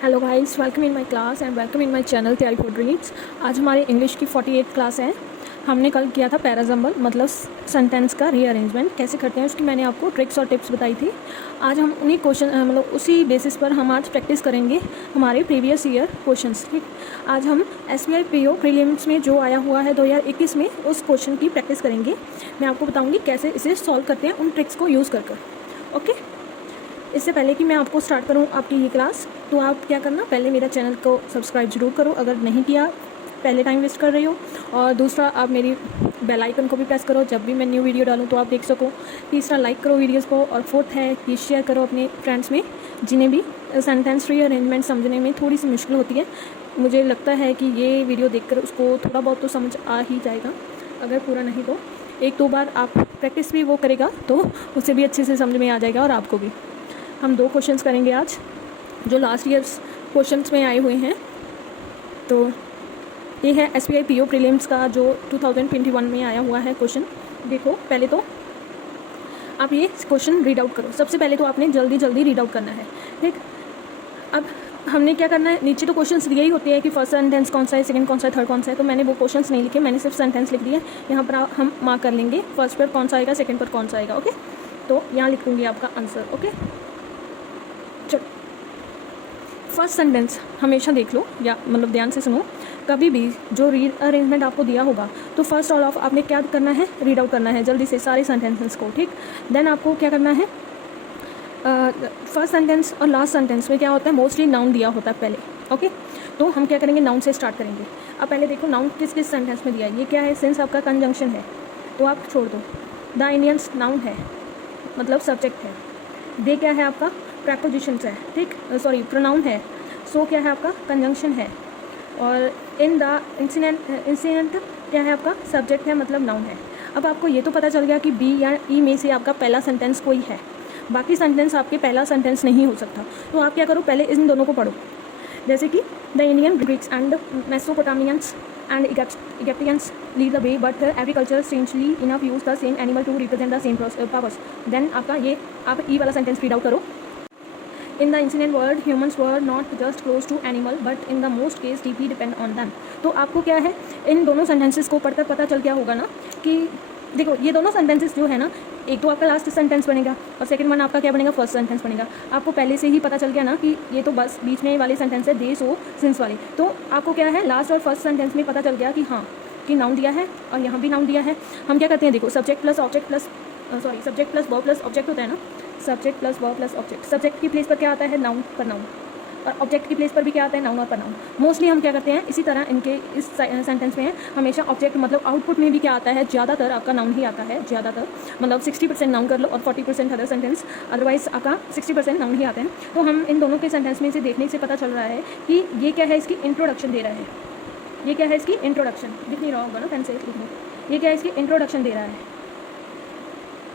Hello guys, welcome in my class and welcome in my channel तैयारी for dreams. आज हमारे English की 48 class है। हमने कल किया था पैराजम्बल मतलब सेंटेंस का रीअरेंजमेंट कैसे करते हैं, उसकी मैंने आपको ट्रिक्स और टिप्स बताई थी। आज हम उन्हीं क्वेश्चन मतलब उसी बेसिस पर हम आज प्रैक्टिस करेंगे हमारे प्रीवियस ईयर क्वेश्चंस। ठीक, आज हम SBI PO प्रीलिम्स में जो आया हुआ है 2021 में उस क्वेश्चन की प्रैक्टिस करेंगे। मैं आपको बताऊँगी कैसे इसे सॉल्व करते हैं उन ट्रिक्स को यूज़ कर। ओके, इससे पहले कि मैं आपको स्टार्ट करूं आपकी ये क्लास, तो आप क्या करना, पहले मेरा चैनल को सब्सक्राइब जरूर करो अगर नहीं किया, पहले टाइम वेस्ट कर रही हो। और दूसरा, आप मेरी बेल आइकन को भी प्रेस करो, जब भी मैं न्यू वीडियो डालूं तो आप देख सको। तीसरा, लाइक करो वीडियोस को। और फोर्थ है कि शेयर करो अपने फ्रेंड्स में जिन्हें भी सेंटेंस रीअरेंजमेंट समझने में थोड़ी सी मुश्किल होती है। मुझे लगता है कि ये वीडियो देखकर उसको थोड़ा बहुत तो समझ आ ही जाएगा, अगर पूरा नहीं तो एक दो बार आप प्रैक्टिस भी वो करेगा तो उसे भी अच्छे से समझ में आ जाएगा और आपको भी। हम 2 क्वेश्चंस करेंगे आज जो लास्ट ईयर्स क्वेश्चंस में आए हुए हैं। तो ये है SBI PO प्रीलिम्स का जो 2021 में आया हुआ है क्वेश्चन। देखो, पहले तो आप ये क्वेश्चन रीड आउट करो। सबसे पहले तो आपने जल्दी रीड आउट करना है। ठीक, अब हमने क्या करना है, नीचे तो क्वेश्चंस दिए ही होते हैं कि फर्स्ट सेंटेंस कौन सा है, सेकंड कौन सा है, थर्ड कौन सा है। तो मैंने वो क्वेश्चंस नहीं लिखे, मैंने सिर्फ सेंटेंस लिख दिया। यहाँ पर हम मार्क कर लेंगे फर्स्ट पर कौन सा आएगा, सेकंड पर कौन सा आएगा। ओके, तो यहाँ लिखूँगी आपका आंसर। ओके, चलो, फर्स्ट सेंटेंस हमेशा देख लो या मतलब ध्यान से सुनो। कभी भी जो रीअरेंजमेंट आपको दिया होगा तो फर्स्ट ऑल ऑफ आपने क्या करना है, रीड आउट करना है जल्दी से सारे सेंटेंसेस को। ठीक, देन आपको क्या करना है, फर्स्ट सेंटेंस और लास्ट सेंटेंस में क्या होता है, मोस्टली नाउन दिया होता है पहले। ओके, तो हम क्या करेंगे, नाउन से स्टार्ट करेंगे। अब पहले देखो नाउन किस किस सेंटेंस में दिया है। ये क्या है, सिंस आपका कंजंक्शन है तो आप छोड़ दो। द इंडियंस नाउन है मतलब सब्जेक्ट है। दे क्या है आपका, प्रेपोजिशंस है। ठीक, सॉरी प्रोनाउन है। सो क्या है आपका, कंजंक्शन है। और इन द इंसिडेंट क्या है आपका, सब्जेक्ट है मतलब नाउन है। अब आपको ये तो पता चल गया कि बी या ई में से आपका पहला सेंटेंस कोई है, बाकी सेंटेंस आपके पहला सेंटेंस नहीं हो सकता। तो आप क्या करो, पहले इन दोनों को पढ़ो। जैसे कि the Indian Greeks and मेसोपोटामियंस and Egyptians lead the way, but agriculture strangely enough use the same animal to represent the same powers. Then आपका ये आप ई वाला सेंटेंस रीड आउट करो। In the ancient world, humans were not just close to animal, but in the most case deeply depend on them. तो आपको क्या है, इन दोनों सेंटेंसेस को पढ़कर पता चल गया होगा ना कि देखो ये दोनों सेंटेंसेस जो है ना, एक तो आपका लास्ट सेंटेंस बनेगा और सेकंड वन आपका क्या बनेगा, फर्स्ट सेंटेंस बनेगा। आपको पहले से ही पता चल गया ना कि ये तो बस बीच में वाले सेंटेंस है, दे सो सिंस वाले। तो आपको क्या है, लास्ट और फर्स्ट सेंटेंस में पता चल गया कि हाँ कि नाउन दिया है और यहाँ भी नाउन दिया है। हम क्या करते हैं, देखो subject plus object plus subject plus verb plus object होता है ना, subject plus verb plus object. Subject की प्लेस पर क्या आता है, नाउन पर नाउन, और ऑब्जेक्ट की प्लेस पर भी क्या आता है, नाउन और प्रनाउन। मोस्टली हम क्या करते हैं, इसी तरह इनके इस सेंटेंस में हमेशा ऑब्जेक्ट मतलब आउटपुट में भी क्या आता है, ज़्यादातर आपका नाउन ही आता है। ज़्यादातर मतलब 60% नाउन कर लो और 40% अदर सेंटेंस, अदरवाइज आपका 60% नाउन ही आते हैं। तो हम इन दोनों के सेंटेंस में से देखने से पता चल रहा है कि ये क्या है, इसकी इंट्रोडक्शन दे रहा है। ये क्या है, इसकी इंट्रोडक्शन, दिख नहीं रहा होगा ना पेन से लिखने, ये क्या है, इसकी इंट्रोडक्शन दे रहा है।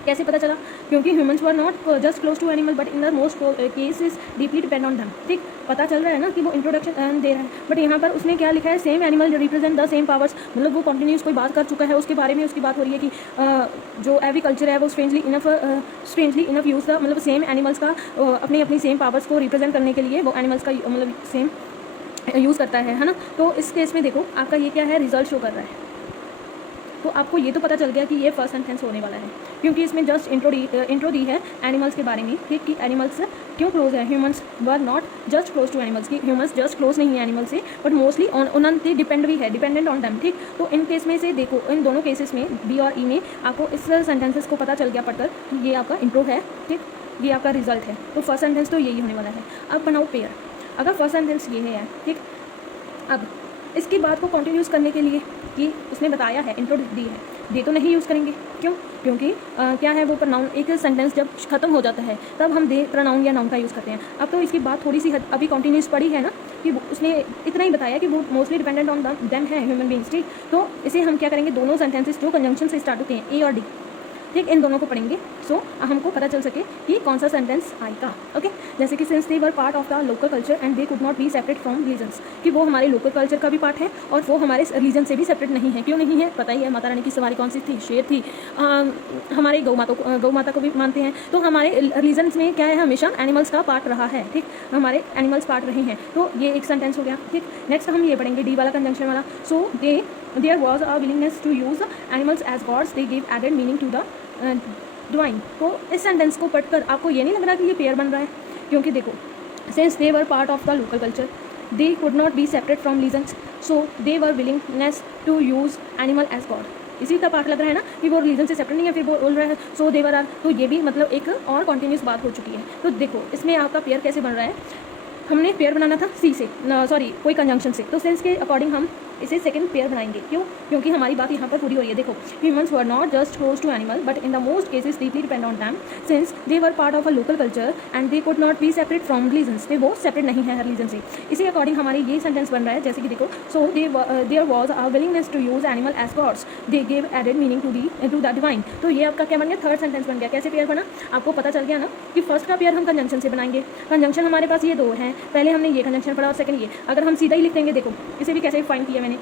कैसे पता चला, क्योंकि humans were not just close to animal but in the most cases deeply depend on them. ठीक, पता चल रहा है ना कि वो इंट्रोडक्शन दे रहा है, बट यहाँ पर उसने क्या लिखा है, same animal represent the same powers. मतलब वो कंटिन्यूस कोई बात कर चुका है उसके बारे में, उसकी बात हो रही है कि जो एग्रीकल्चर है वो स्ट्रेंजली इनफ यूज़ द मतलब सेम एनिमल्स का अपनी सेम पावर्स को रिप्रेजेंट करने के लिए वो एनिमल्स का मतलब सेम यूज़ करता है ना। तो इस केस में देखो आपका ये क्या है, रिजल्ट शो कर रहा है। तो आपको ये तो पता चल गया कि ये फर्स्ट सेंटेंस होने वाला है, क्योंकि इसमें जस्ट इंट्रो दी है एनिमल्स के बारे में। ठीक, कि एनिमल्स क्यों क्लोज है, humans were not just close to animals, की ह्यूमंस जस्ट क्लोज नहीं है एनिमल से, बट मोस्टली उनसे डिपेंड भी है, डिपेंडेंट ऑन देम। ठीक, तो इन केस में से देखो, इन दोनों केसेस में बी और ई में आपको इस सेंटेंसेस को पता चल गया पढ़कर कि ये आपका इंट्रो है। ठीक, ये आपका रिजल्ट है। तो फर्स्ट सेंटेंस तो यही होने वाला है। अब बनाओ पेयर। अगर फर्स्ट सेंटेंस ये है, ठीक, अब इसकी बात को कंटिन्यूस करने के लिए कि उसने बताया है, इंट्रो दी है, दे तो नहीं यूज़ करेंगे। क्यों, क्योंकि क्या है, वो प्रोनाउन एक सेंटेंस जब खत्म हो जाता है तब हम दे प्रोनाउन या नाउन का यूज़ करते हैं। अब तो इसकी बात थोड़ी सी अभी कंटिन्यूस पड़ी है ना कि उसने इतना ही बताया कि वो मोस्टली डिपेंडेंट ऑन देम है ह्यूमन बींग्स। ठीक, तो इसे हम क्या करेंगे, दोनों सेंटेंसेस जो कंजंक्शन से स्टार्ट होते हैं, ए और डी, ठीक, इन दोनों को पढ़ेंगे। सो हमको पता चल सके कि कौन सा सेंटेंस आएगा। ओके, जैसे कि since they were part of the local culture and they could not be separate from religions, कि वो हमारे लोकल कल्चर का भी पार्ट है और वो हमारे रिलीजन से भी सेपरेट नहीं है। क्यों नहीं है? पता ही है, माता रानी की सवारी कौन सी थी? शेर थी। हमारे गौ माता को भी मानते हैं, तो हमारे रिलीजन्स में क्या है, हमेशा एनिमल्स का पार्ट रहा है। ठीक, हमारे एनिमल्स पार्ट रहे हैं। तो ये एक सेंटेंस हो गया। ठीक, नेक्स्ट हम ये पढ़ेंगे डी वाला, कंजंक्शन वाला। So there was a willingness to use animals as gods, they give added meaning to the divine. तो इस सेंटेंस को पढ़कर आपको ये नहीं लग रहा कि ये पेयर बन रहा है, क्योंकि देखो, since they were part of the local culture, they could not be separate from religions, so they were willingness to use animal as god. इसी का पार्ट लग रहा है ना कि वो रिलीजन से सेपरेट नहीं है, फिर वो बोल रहा है सो देवर आर, तो ये भी मतलब एक और कॉन्टिन्यूस बात हो चुकी है। तो देखो इसमें आपका पेयर कैसे बन रहा है, हमने पेयर बनाना था सी से, सॉरी कोई कंजंक्शन से, तो सेंस के अकॉर्डिंग हम इसे सेकंड पेयर बनाएंगे। क्यों? क्योंकि हमारी बात यहाँ पर पूरी हो रही है। देखो, humans were not just close to animal but in the most cases deeply depend on them since they were part of a local culture and they could not be separate from religions, वो separate नहीं है हर religion से। इसी according हमारे ये sentence बन रहा है, जैसे कि देखो, so there was a willingness to use animal as gods, they give added meaning to the divine. तो ये आपका क्या बन गया? थर्ड सेंटेंस बन गया। कैसे पेयर बना? आपको पता चल गया ना कि फर्स्ट का पेयर हम कंजंक्शन से बनाएंगे। कंजंक्शन हमारे पास ये दो हैं, पहले हमने ये कंजंक्शन पढ़ा और सेकंड ये। अगर हम सीधा ही लिख देंगे, देखो इसे भी कैसे फाइन किया मैंने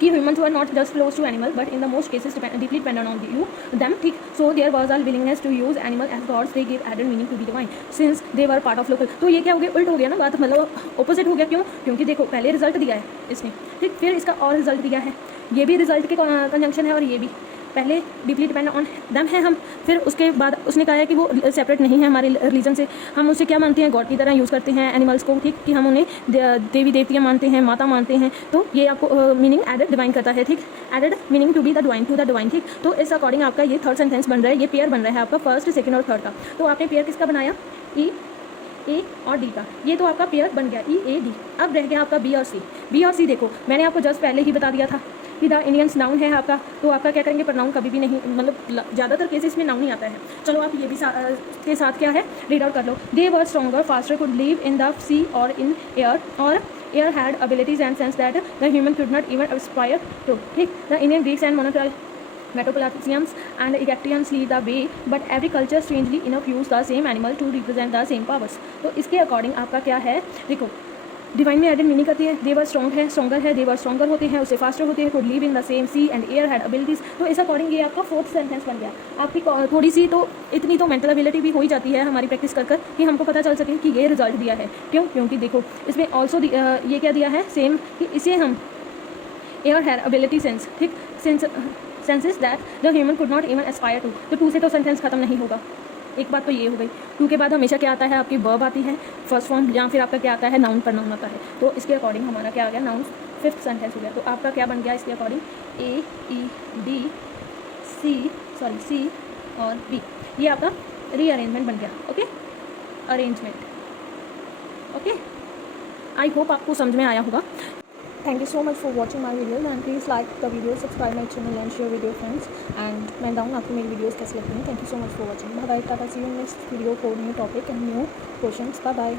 कि humans were not just close to animal but in the most cases deeply dependent on you them. ठीक, so there was a willingness to use animal as gods, they give added meaning to the divine since they were part of local. तो ये क्या हो गया? उल्ट हो गया ना बात, मतलब ऑपोजिट हो गया। क्यों? क्योंकि देखो पहले रिजल्ट दिया है इसने, ठीक, फिर इसका और रिजल्ट दिया है, ये भी रिजल्ट के कंजंक्शन है और ये भी। पहले डीपली डिपेंड ऑन दम है हम, फिर उसके बाद उसने कहा है कि वो सेपरेट नहीं है हमारे रिलीजन से। हम उसे क्या मानते हैं? गॉड की तरह यूज़ करते हैं एनिमल्स को। ठीक, कि हम उन्हें देवी देवतियाँ मानते हैं, माता मानते हैं। तो ये आपको मीनिंग एडेड डिवाइन करता है। ठीक, added meaning to be the divine, to the divine. ठीक, तो इस अकॉर्डिंग आपका ये थर्ड सेंटेंस बन रहा है, ये पेयर बन रहा है आपका फर्स्ट, सेकंड और थर्ड का। तो आपने पेयर किसका बनाया? ई, ए और डी का। ये तो आपका पेयर बन गया, ई ए डी। अब रह गया आपका बी और सी। बी और सी देखो मैंने आपको जस्ट पहले ही बता दिया था कि द इंडियंस नाउन है आपका, तो आपका क्या करेंगे? पर नाउन कभी भी नहीं, मतलब ज़्यादातर केसेस में नाउन ही आता है। चलो आप ये भी के साथ क्या है रीड आउट कर लो। They were stronger faster could live in the sea और इन एयर, और air had abilities and sense that the human could not even aspire to. ठीक, the Indian Greeks and Metapolitans and Egyptians lead the way, but every culture strangely enough use the same animal to represent the same powers. तो इसके according आपका क्या है? देखो, divine में added meaning करती है, देवर स्ट्रॉन्ग है, स्ट्रॉन्गर है, देवर स्ट्रॉन्गर होते हैं, उससे फास्टर होते हैं, could live in the same sea and air had abilities. तो इस अकॉर्डिंग ये आपका फोर्थ सेंटेंस बन गया। आपकी थोड़ी सी तो इतनी तो मेंटल एबिलिटी भी हो ही जाती है हमारी प्रैक्टिस कर कि हमको पता चल सके कि ये रिजल्ट दिया है। क्यों? क्योंकि देखो इसमें ऑल्सो ये क्या दिया है? सेम, कि इसे हम एयर हैड एबिलिटी सेंस, ठीक, senses that the human could not even aspire to. तो टू से तो सेंटेंस खत्म नहीं होगा। एक बात तो ये हो गई। टू के बाद हमेशा क्या आता है? आपकी वर्ब आती है फर्स्ट फॉर्म, या फिर आपका क्या आता है? नाउन पर नाउन आता है। तो इसके अकॉर्डिंग हमारा क्या आ गया? नाउन फिफ्थ सेंटेंस हो गया। तो आपका क्या बन गया इसके अकॉर्डिंग? ए, ई, डी, सी और बी। ये आपका रीअरेंजमेंट बन गया। Okay, arrangement. Okay, I hope आपको समझ में आया होगा। Thank you so much for watching my videos and please like the video, subscribe my channel and share with your friends and मैं डाउन आपको मेरी वीडियोस कैसी लगती हैं। Thank you so much for watching. Bye bye. Tata, see you in next video for new topic and new questions. Bye bye.